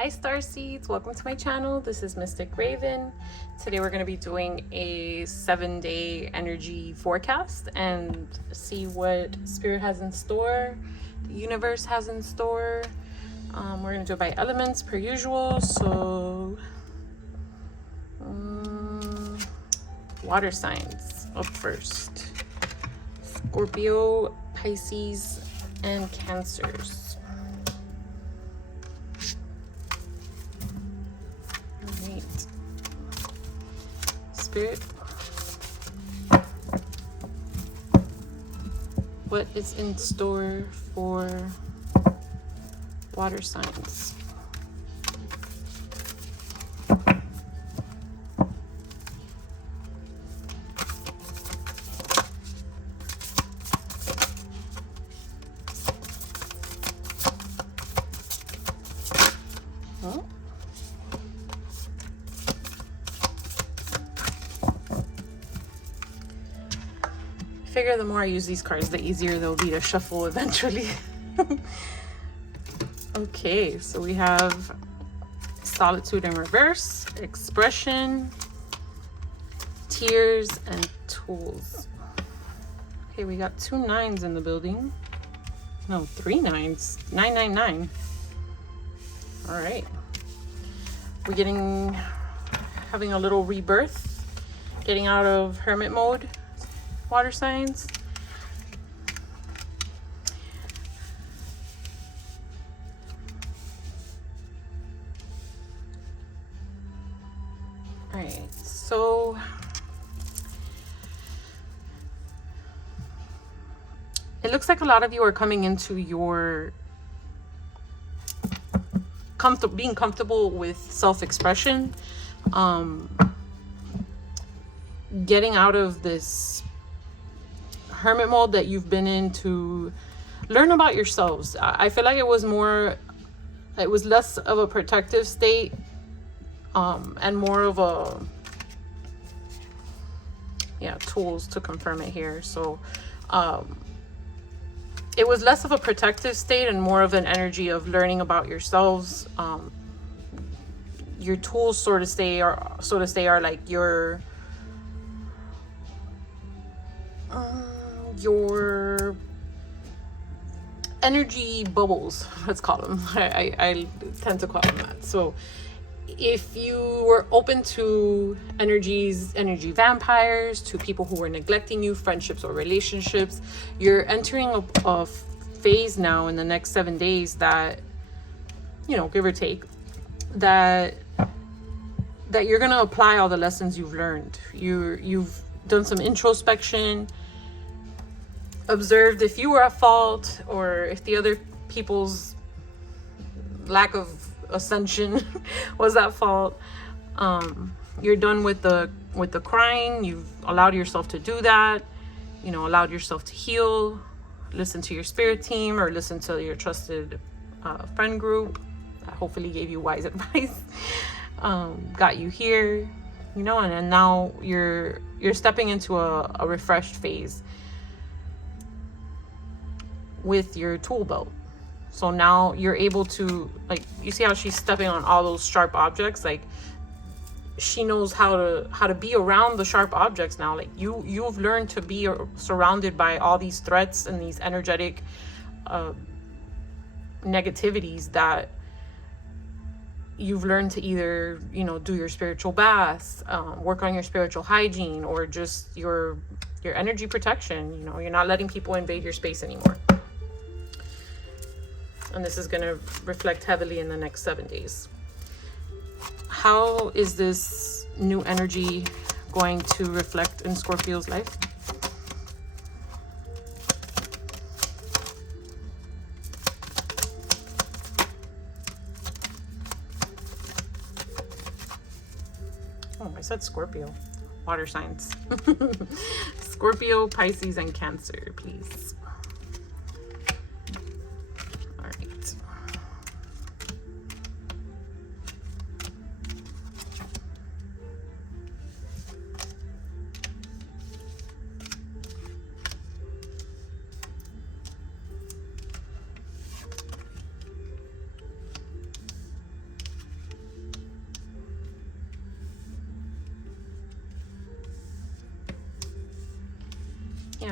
Hi Starseeds, welcome to my channel. This is Mystic Raven. Today we're going to be doing a 7-day energy forecast and see what Spirit has in store, the universe has in store. We're going to do it by elements per usual. So water signs up first: Scorpio, Pisces, and Cancers. Spirit, what is in store for water signs? Oh. I figure the more I use these cards, the easier they'll be to shuffle eventually. Okay, so we have solitude in reverse, expression, tears, and tools. Okay, we got 2 9s in the building. No, 3 9s. 999. All right. We're having a little rebirth, getting out of hermit mode. Water signs. All right, so it looks like a lot of you are coming into your being comfortable with self-expression, getting out of this hermit mode that you've been in to learn about yourselves. I feel like it was less of a protective state, and more of a, tools to confirm it here. So it was less of a protective state and more of an energy of learning about yourselves. Your tools, so to say, are like your energy bubbles, let's call them. I tend to call them that. So if you were open to energy vampires, to people who were neglecting you, friendships or relationships, you're entering a phase now in the next 7 days that, give or take, that you're going to apply all the lessons you've learned. You've done some introspection, observed if you were at fault or if the other people's lack of ascension was at fault. You're done with the crying. You've allowed yourself to do that, allowed yourself to heal, listen to your spirit team or listen to your trusted friend group that hopefully gave you wise advice, got you here, and now you're stepping into a refreshed phase with your tool belt. So now you're able to, like, you see how she's stepping on all those sharp objects? Like, she knows how to be around the sharp objects now. Like, you've learned to be surrounded by all these threats and these energetic negativities that you've learned to either, do your spiritual baths, work on your spiritual hygiene, or just your energy protection. You're not letting people invade your space anymore. And this is going to reflect heavily in the next 7 days. How is this new energy going to reflect in Scorpio's life? Oh, I said Scorpio. Water signs. Scorpio, Pisces, and Cancer, please.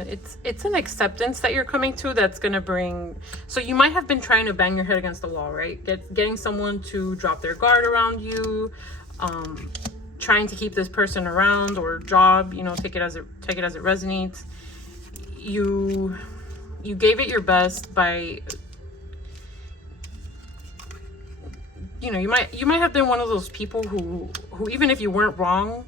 Yeah, it's an acceptance that you're coming to that's gonna bring. So you might have been trying to bang your head against the wall, right? Getting someone to drop their guard around you, trying to keep this person around or job. You know, take it as it resonates. You gave it your best by. You know, you might have been one of those people who even if you weren't wrong,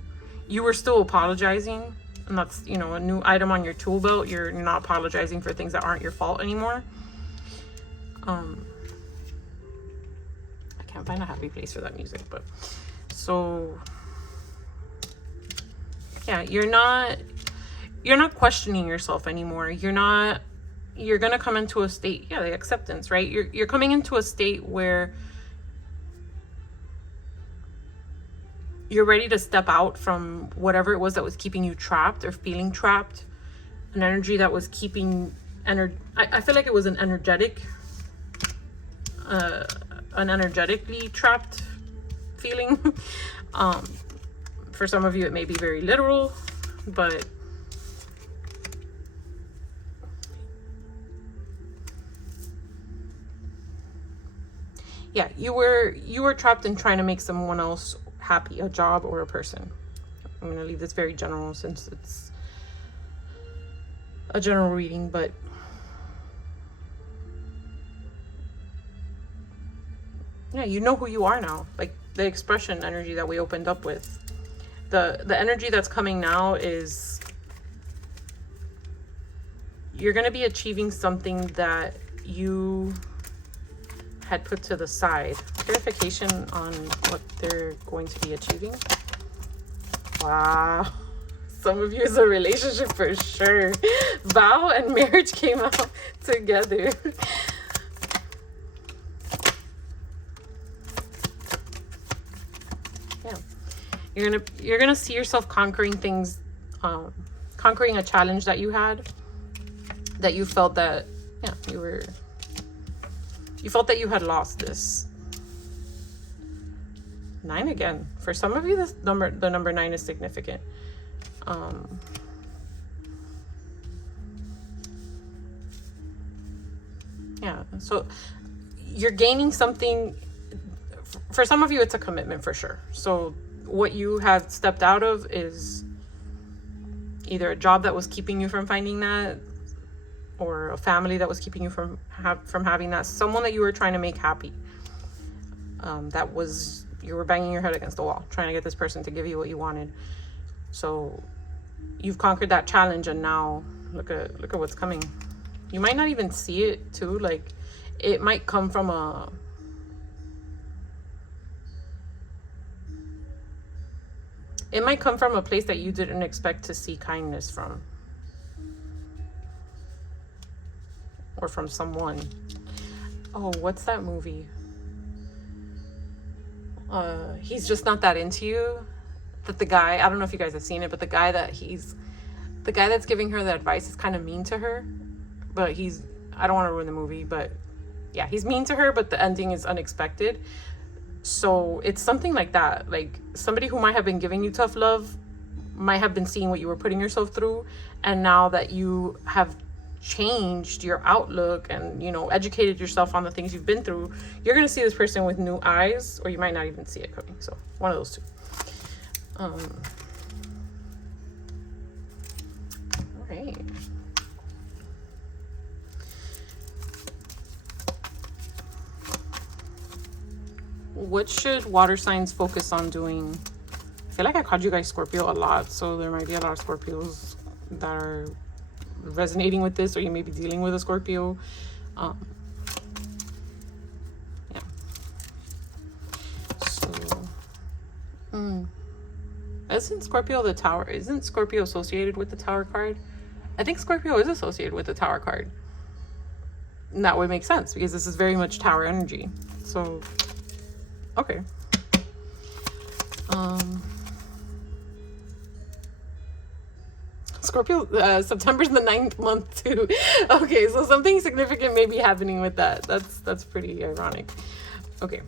you were still apologizing. And that's, you know, a new item on your tool belt. You're not apologizing for things that aren't your fault anymore. I can't find a happy place for that music, but so yeah, you're not questioning yourself anymore. You're gonna come into a state, yeah, the acceptance, right? You're coming into a state where you're ready to step out from whatever it was that was keeping you trapped or feeling trapped. An energy that was keeping I feel like it was an energetically trapped feeling. For some of you, it may be very literal, but yeah, you were trapped in trying to make someone else happy, a job or a person. I'm going to leave this very general since it's a general reading, but yeah, you know who you are now. Like the expression energy that we opened up with. The energy that's coming now is you're going to be achieving something that you had put to the side. Clarification on what they're going to be achieving. Wow. Some of you is a relationship for sure. Vow and marriage came out together. Yeah. You're gonna see yourself conquering things, conquering a challenge that you had, that you felt that, yeah, you felt that you had lost this. 9 again. For some of you, the number 9 is significant. Yeah, so you're gaining something. For some of you, it's a commitment for sure. So what you have stepped out of is either a job that was keeping you from finding that, or a family that was keeping you from having that, someone that you were trying to make happy. You were banging your head against the wall, trying to get this person to give you what you wanted. So you've conquered that challenge, and now look at what's coming. You might not even see it too. Like it might come from a place that you didn't expect to see kindness from. Or from someone. Oh, what's that movie? He's just not that into you. That the guy, I don't know if you guys have seen it, but the guy that's giving her the advice is kind of mean to her. But I don't want to ruin the movie, but yeah, he's mean to her, but the ending is unexpected. So it's something like that. Like somebody who might have been giving you tough love might have been seeing what you were putting yourself through, and now that you have changed your outlook and, you know, educated yourself on the things you've been through, you're going to see this person with new eyes, or you might not even see it coming. So one of those two. All right. What should water signs focus on doing? I feel like I called you guys Scorpio a lot, so there might be a lot of Scorpios that are resonating with this, or you may be dealing with a Scorpio. Yeah. So, isn't Scorpio the Tower? Isn't Scorpio associated with the Tower card? I think Scorpio is associated with the Tower card. And that would make sense because this is very much Tower energy. So, okay. Scorpio, September's the 9th month too. Okay, so something significant may be happening with that. That's pretty ironic. Okay,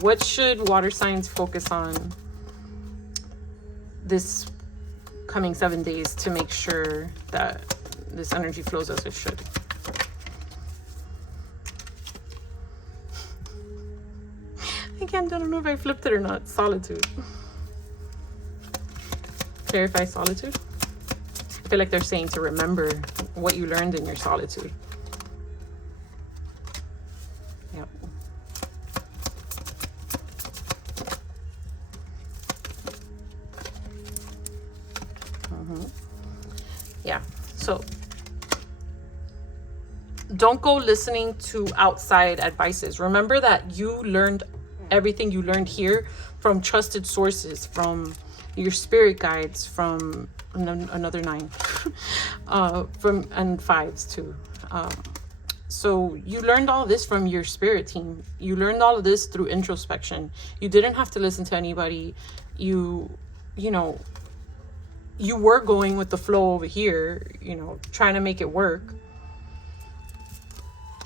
what should water signs focus on this coming 7 days to make sure that this energy flows as it should. I don't know if I flipped it or not. Solitude. Clarify solitude. I feel like they're saying to remember what you learned in your solitude. Yep. Yeah. So don't go listening to outside advices. Remember that you learned everything you learned here from trusted sources, from your spirit guides, from another 9, from and 5s too. So you learned all this from your spirit team. You learned all of this through introspection. You didn't have to listen to anybody. You know, you were going with the flow over here, you know, trying to make it work.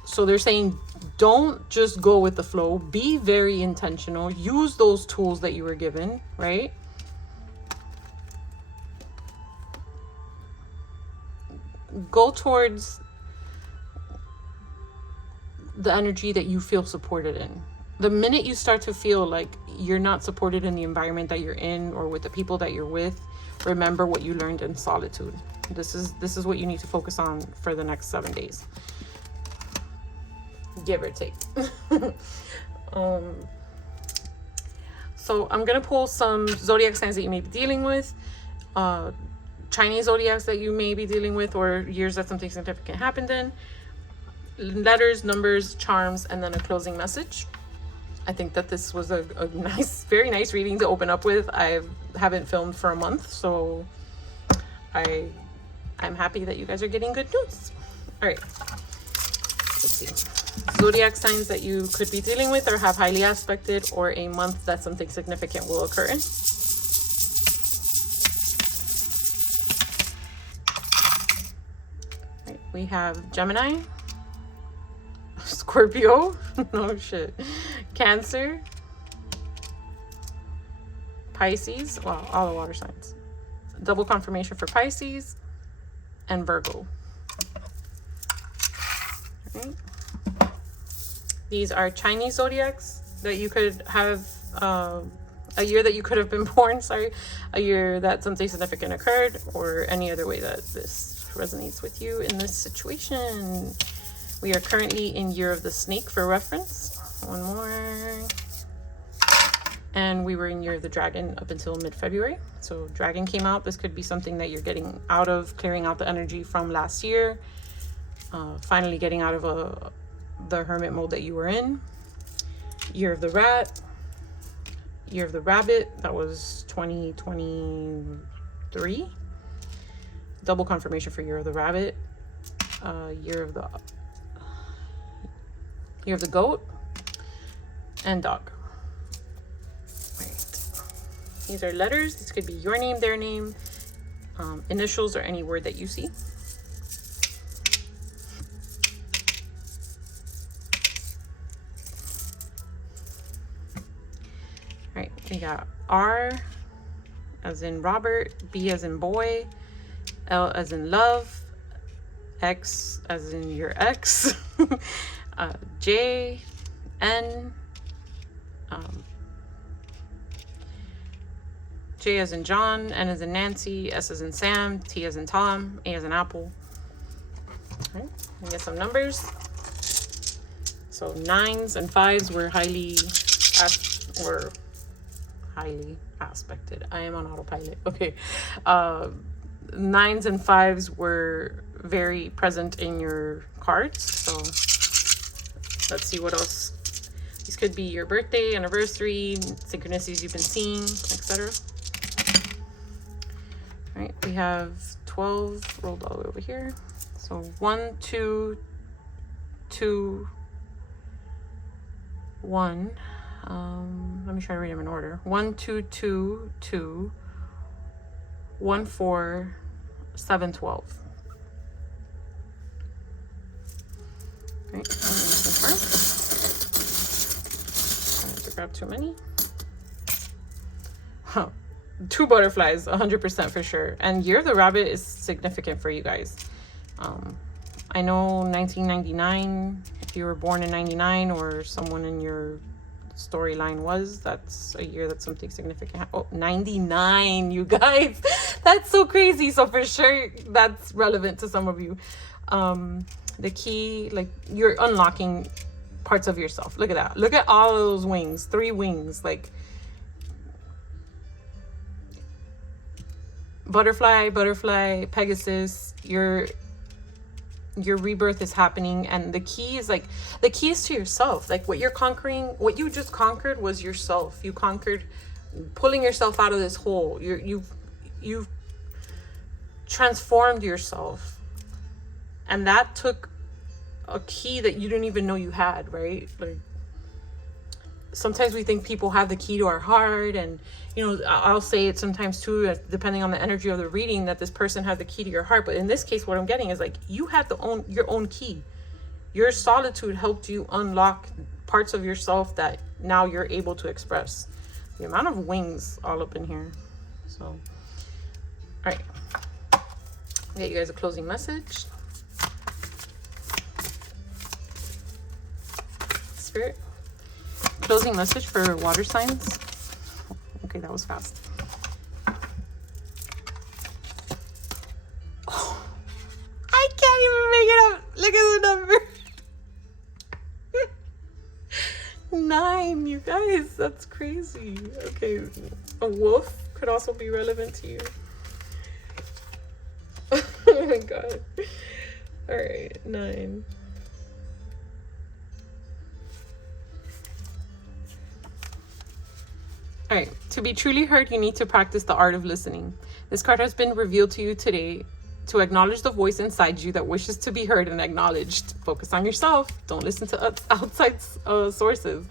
So they're saying, don't just go with the flow. Be very intentional. Use those tools that you were given, right? Go towards the energy that you feel supported in. The minute you start to feel like you're not supported in the environment that you're in or with the people that you're with, remember what you learned in solitude. This is what you need to focus on for the next 7 days. Give or take. So I'm gonna pull some zodiac signs that you may be dealing with, Chinese zodiacs that you may be dealing with, or years that something significant happened in, letters, numbers, charms, and then a closing message. I think that this was a nice, very nice reading to open up with. I haven't filmed for a month, so I'm happy that you guys are getting good news. All right, let's see. Zodiac signs that you could be dealing with or have highly aspected, or a month that something significant will occur in. Right, we have Gemini, Scorpio, no shit, Cancer, Pisces, well, all the water signs. Double confirmation for Pisces and Virgo. All right. These are Chinese zodiacs that you could have, a year that you could have been born, sorry, a year that something significant occurred, or any other way that this resonates with you in this situation. We are currently in Year of the Snake for reference. One more. And we were in Year of the Dragon up until mid-February. So Dragon came out. This could be something that you're getting out of, clearing out the energy from last year. Finally getting out of the hermit mode that you were in. Year of the Rat. Year of the Rabbit. That was 2023. Double confirmation for Year of the Rabbit. Year of the Goat. And Dog. Right. These are letters. This could be your name, their name, initials, or any word that you see. All right, we got R as in Robert, B as in boy, L as in love, X as in your ex, J, N, J as in John, N as in Nancy, S as in Sam, T as in Tom, A as in Apple. All right, we get some numbers. So 9s and 5s were highly aspected. I am on autopilot. Okay. 9s and 5s were very present in your cards. So let's see what else. These could be your birthday, anniversary, synchronicities you've been seeing, etc. All right, we have 12 rolled all the way over here. So 1, 2, 2, 1. Let me try to read them in order. 1, 2, 2, 2, 1, 4, 7, 12. Okay, confirm. I have to grab too many. Oh, 2 butterflies, 100% for sure. And Year of the Rabbit is significant for you guys. I know 1999, if you were born in 99 or someone in your storyline was, that's a year that something significant happened. Oh, 99, you guys. That's so crazy. So for sure, that's relevant to some of you. The key, like, you're unlocking parts of yourself. Look at that. Look at all of those wings. 3 wings. Like, butterfly, Pegasus. Your rebirth is happening, and the key is to yourself. Like, what you're conquering, what you just conquered was yourself. You conquered pulling yourself out of this hole. You've transformed yourself, and that took a key that you didn't even know you had, right? Like, sometimes we think people have the key to our heart, and I'll say it sometimes too, depending on the energy of the reading, that this person had the key to your heart. But in this case, what I'm getting is, like, you had your own key. Your solitude helped you unlock parts of yourself that now you're able to express. The amount of wings all up in here. So, all right, I'll get you guys a closing message. Spirit, closing message for water signs. Okay, that was fast. Oh, I can't even make it up. Look at the number. 9, you guys. That's crazy. Okay, a wolf could also be relevant to you. Oh my god. All right, 9. All right, to be truly heard, you need to practice the art of listening. This card has been revealed to you today to acknowledge the voice inside you that wishes to be heard and acknowledged. Focus on yourself. Don't listen to outside sources.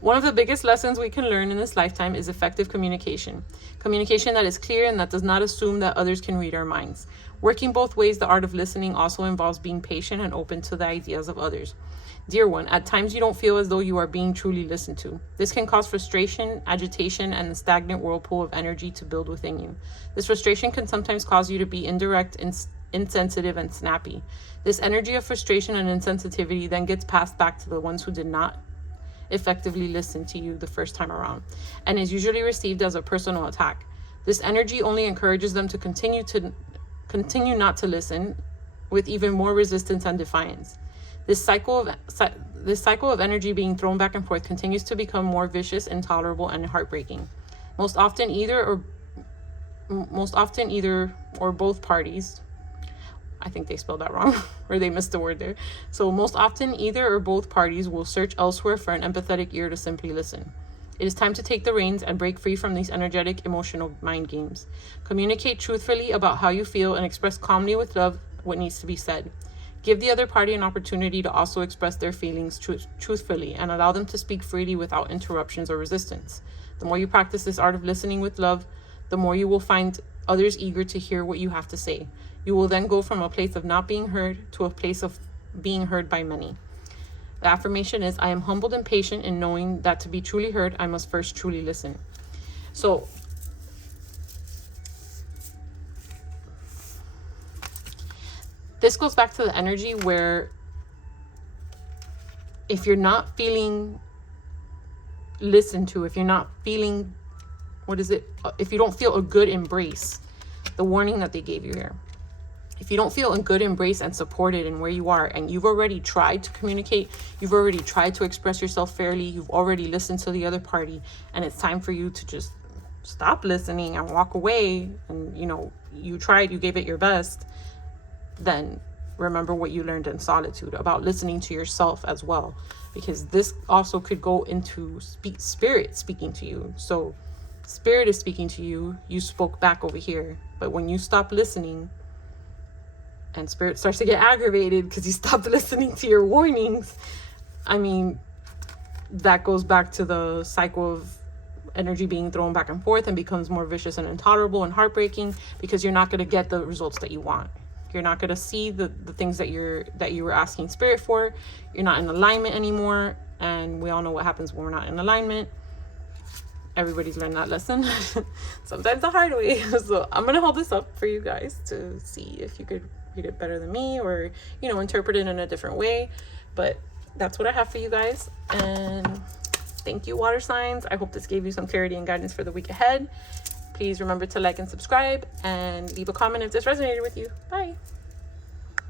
One of the biggest lessons we can learn in this lifetime is effective communication. Communication that is clear and that does not assume that others can read our minds. Working both ways, the art of listening also involves being patient and open to the ideas of others. Dear one, at times you don't feel as though you are being truly listened to. This can cause frustration, agitation, and the stagnant whirlpool of energy to build within you. This frustration can sometimes cause you to be indirect, insensitive, and snappy. This energy of frustration and insensitivity then gets passed back to the ones who did not effectively listen to you the first time around, and is usually received as a personal attack. This energy only encourages them to continue not to listen, with even more resistance and defiance. This cycle of energy being thrown back and forth continues to become more vicious, intolerable, and heartbreaking. Most often either or both parties, I think they spelled that wrong, or they missed the word there. So most often either or both parties will search elsewhere for an empathetic ear to simply listen. It is time to take the reins and break free from these energetic, emotional mind games. Communicate truthfully about how you feel and express calmly with love what needs to be said. Give the other party an opportunity to also express their feelings truthfully, and allow them to speak freely without interruptions or resistance. The more you practice this art of listening with love, the more you will find others eager to hear what you have to say. You will then go from a place of not being heard to a place of being heard by many. The affirmation is, I am humbled and patient in knowing that to be truly heard, I must first truly listen. So, this goes back to the energy where if you're not feeling listened to, if you're not feeling, if you don't feel a good embrace, the warning that they gave you here. If you don't feel a good embrace and supported in where you are, and you've already tried to communicate, you've already tried to express yourself fairly, you've already listened to the other party, and it's time for you to just stop listening and walk away, and you tried, you gave it your best, then remember what you learned in solitude about listening to yourself as well, because this also could go into spirit speaking to you. So spirit is speaking to you, you spoke back over here, but when you stop listening and spirit starts to get aggravated because you stopped listening to your warnings, I mean, that goes back to the cycle of energy being thrown back and forth and becomes more vicious and intolerable and heartbreaking, because you're not going to get the results that you want. You're not going to see the things that you were asking spirit for. You're not in alignment anymore, and we all know what happens when we're not in alignment. Everybody's learned that lesson, sometimes the hard way. So I'm going to hold this up for you guys to see if you could read it better than me, or, you know, interpret it in a different way. But that's what I have for you guys. And thank you, water signs. I hope this gave you some clarity and guidance for the week ahead. Please remember to like and subscribe, and leave a comment if this resonated with you. Bye.